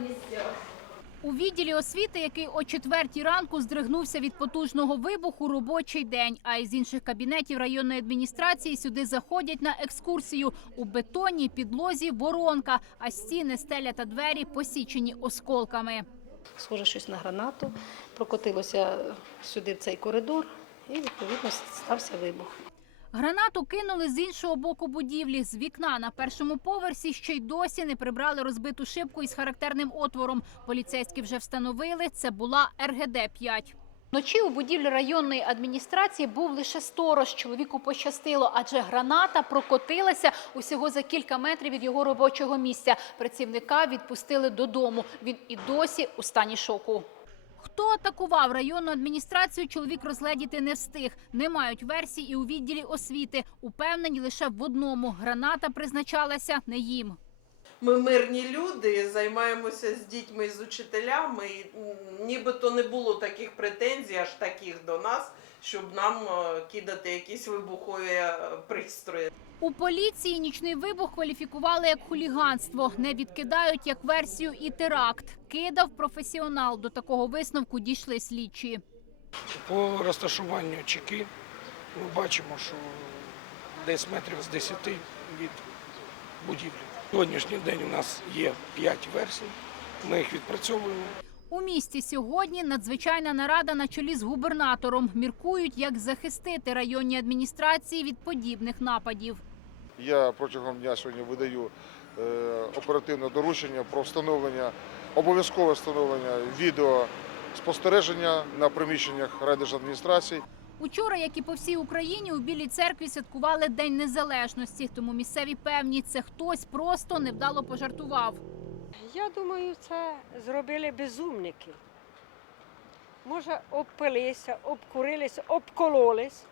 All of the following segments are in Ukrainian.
місцях. У відділі освіти, який о четвертій ранку здригнувся від потужного вибуху, робочий день. А із інших кабінетів районної адміністрації сюди заходять на екскурсію. У бетонній підлозі воронка, а стіни, стеля та двері посічені осколками. Схоже щось на гранату, прокотилося сюди в цей коридор і відповідно стався вибух. Гранату кинули з іншого боку будівлі. З вікна на першому поверсі ще й досі не прибрали розбиту шибку із характерним отвором. Поліцейські вже встановили, це була РГД-5. Вночі у будівлі районної адміністрації був лише сторож. Чоловіку пощастило, адже граната прокотилася усього за кілька метрів від його робочого місця. Працівника відпустили додому. Він і досі у стані шоку. Хто атакував районну адміністрацію, чоловік розгледіти не встиг. Не мають версій і у відділі освіти. Упевнені лише в одному – граната призначалася не їм. Ми мирні люди, займаємося з дітьми, з учителями. І нібито не було таких претензій, аж таких до нас, щоб нам е, кидати якісь вибухові е, пристрої. У поліції нічний вибух кваліфікували як хуліганство. Не відкидають як версію і теракт. Кидав професіонал. До такого висновку дійшли слідчі. По розташуванню чеки ми бачимо, що десь метрів з 10 від будівлі. Сьогоднішній день у нас є 5 версій, ми їх відпрацьовуємо. У місті сьогодні надзвичайна нарада на чолі з губернатором. Міркують, як захистити районні адміністрації від подібних нападів. Я протягом дня сьогодні видаю е, оперативне доручення про встановлення, обов'язкове встановлення відео спостереження на приміщеннях райдержадміністрацій. Учора, як і по всій Україні, у Білій церкві святкували День Незалежності. Тому місцеві певні, це хтось просто невдало пожартував. Я думаю, це зробили безумники. Може, обпилися, обкурилися, обкололись,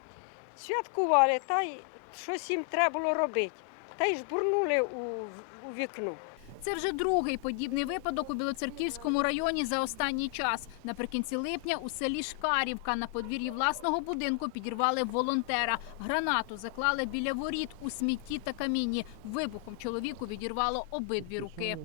святкували, та й щось їм треба було робити. Та й жбурнули у, у вікно. Це вже другий подібний випадок у Білоцерківському районі за останній час. Наприкінці липня у селі Шкарівка на подвір'ї власного будинку підірвали волонтера. Гранату заклали біля воріт у смітті та камінні. Вибухом чоловіку відірвало обидві руки.